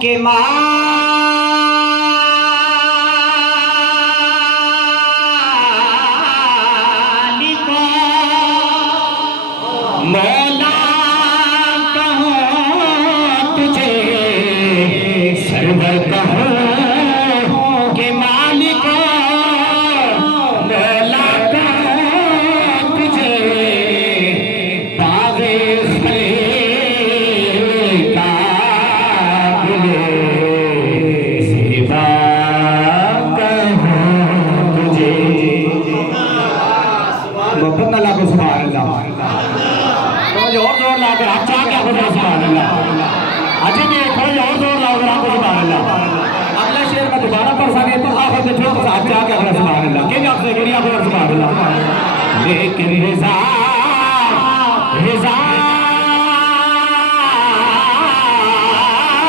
کے مالک مولا کہوں تجھے سرور کہوں کہ مالک مولا کہوں تجھے باغ لیکن رضا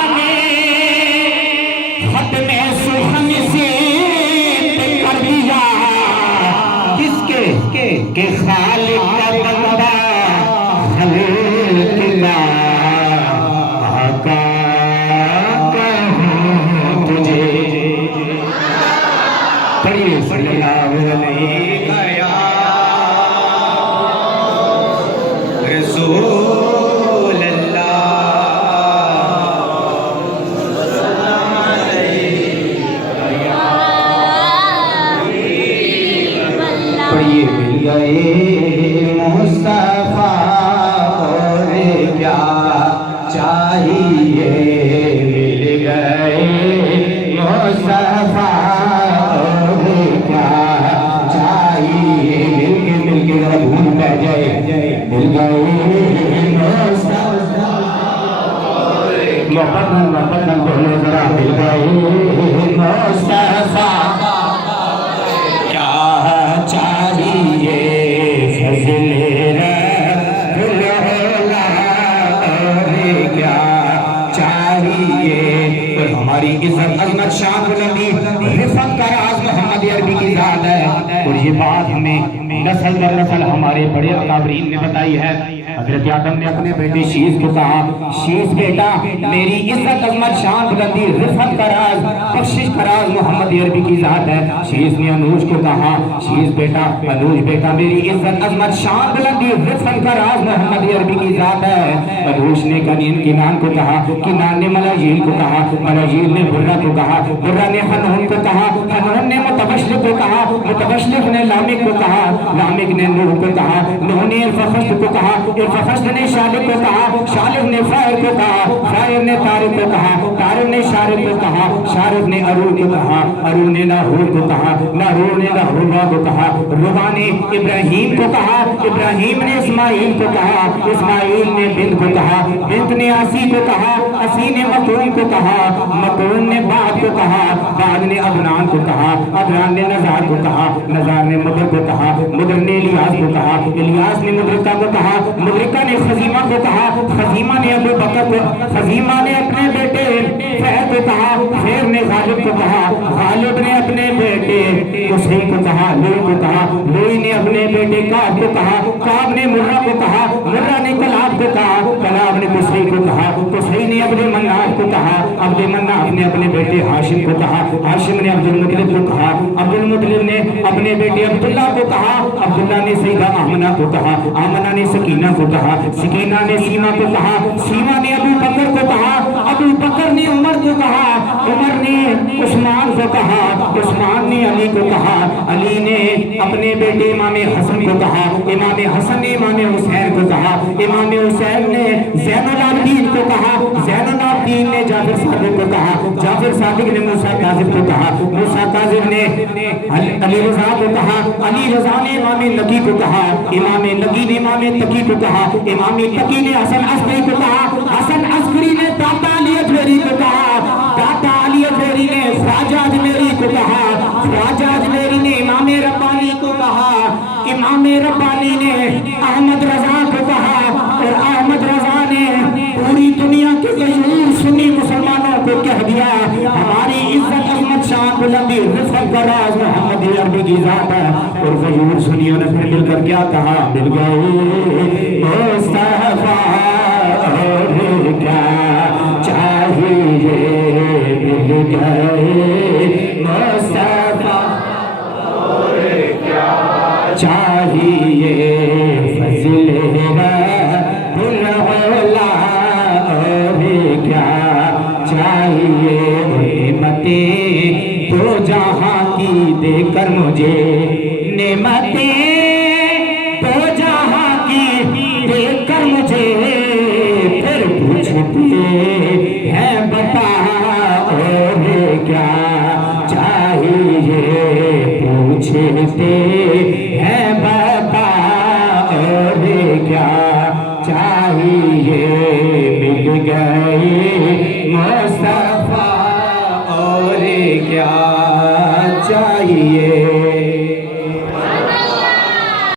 نے ختم سخن سے کر دیا کس کے کہ خالق کا بندہ خلق اللہ آقا کہوں تجھے پڑھیے صلی اللہ علیہ رسول اللہ پڑھیے مل گئے مصطفیٰ اور کیا چاہیے مل گئے مصطفیٰ اور کیا چاہیے مل کے ذرا بھول پہ جائے مل گئے محبت بولو ذرا مل گئے مصطفیٰ کیا چاہیے فضل رب اور کیا چاہیے اور ہماری عزت عظمت شان بلندی رفعت کا راز محمد عربی کی ذات ہے اور یہ بات ہمیں نسل در نسل ہمارے بڑے اکابرین نے بتائی ہے حضرت آدم نے اپنے بیٹے شیش کو کہا شیش بیٹا میری عزت عظمت شان بلندی رفعت کا راز بخشش کا راز محمد عربی کی ذات ہے شیش نے انوش کو کہا شیش بیٹا انوش بیٹا میری عزت عظمت شان بلندی رفعت کا راز محمد عربی کی ذات ہے انوش نے کنان کو کہا کنان نے ملاجیل کو کہا ملاجیل نے برہ کو کہا برہ نے حنون کو کہا حنون نے متبشلق کو کہا متبشلق نے لامک کو کہا لامک نے نوح کو کہا نوح نے ارفخشت کو کہا ارفخشت نے شالق کو کہا شالق نے فائر کو کہا فائر نے طارق کو کہا طارق نے شارق کو کہا شارق نے ارور کو کہا ارور نے لاہور کو کہا لاہور نے لاہوروا کو کہا روا نے ابراہیم کو کہا ابراہیم نے اسماعیل کو کہا اسماعیل نے بنت کو کہا بنت نے اسی کو کہا اسی نے مکرون کو کہا مکرون نے بعد کو کہا بعد نے ابنان کو کہا ابنان نے نزار کو کہا نزار نے مدر کو کہا مدر نے الیاس کو کہا الیاس نے مدرکہ کو کہا مدرکہ نے خزیمہ کو کہا خزیمہ نے ابو بکر کو خزیمہ نے اپنے بیٹے فہر کو کہا فہر نے غالب کو کہا غالب نے اپنے بیٹے حسین کو کہا لوئی کو کہا لوئی نے اپنے بیٹے کعب کو کہا کعب نے مرہ کو کہا مرہ نے کلاب کو کہا کلاب نے قصی کو کہا قصی نے عبد مناف کو کہا عبد مناف نے اپنے بیٹے ہاشم کو کہا ہاشم نے عبد المطلب کو کہا عبد المطلب نے اپنے بیٹے عبداللہ کو کہا عبداللہ نے سیدہ آمنہ کو کہا آمنہ نے سکینہ کو کہا سکینہ نے سیمہ کو کہا سیمہ نے ابو بکر کو کہا ابو بکر نے عمر کو کہا عمر نے عثمان کو کہا عثمان نے علی کو کہا علی نے اپنے بیٹے امام حسن کو کہا امام حسن نے امام حسین کو کہا امام حسین نے زین العابدین کو کہا زین العابدین نے جعفر صادق کو کہا جعفر صادق نے موسیٰ کاظم کو کہا موسیٰ کاظم نے علی رضا کو کہا علی رضا نے امام نقی کو کہا امام نقی نے امام تقی کو کہا امام تقی نے حسن عسکری کو کہا حسن عسکری نے داتا علی اجمیری کو کہا داتا علی اجمیری نے خواجہ اجمیری کو کہا خواجہ اجمیری نے امام ربانی کو کہا امام ربانی نے احمد رضا کو کہا اور احمد رضا نے پوری دنیا کے مشہور سنی مسلمانوں کو کہہ دیا ہماری عزت عظمت شان بلندی رفعت کا راز محمد عربی کی ذات ہے اور غیور سنیوں نے پھر مل کر کیا کہا مل گئے مصطفیٰ اور کیا چاہیے گئے مصطفیٰ چاہیے فضل رب العلا اور کیا چاہیے نعمتیں تو جہاں کی دے کر مجھے نعمتیں تو جہاں کی دے کر مجھے پھر پوچھتے ہیں بتا اور کیا چاہیے پوچھتے ہیں بتا اور کیا چاہیے مل گئے مصطفیٰ اور کیا چاہیے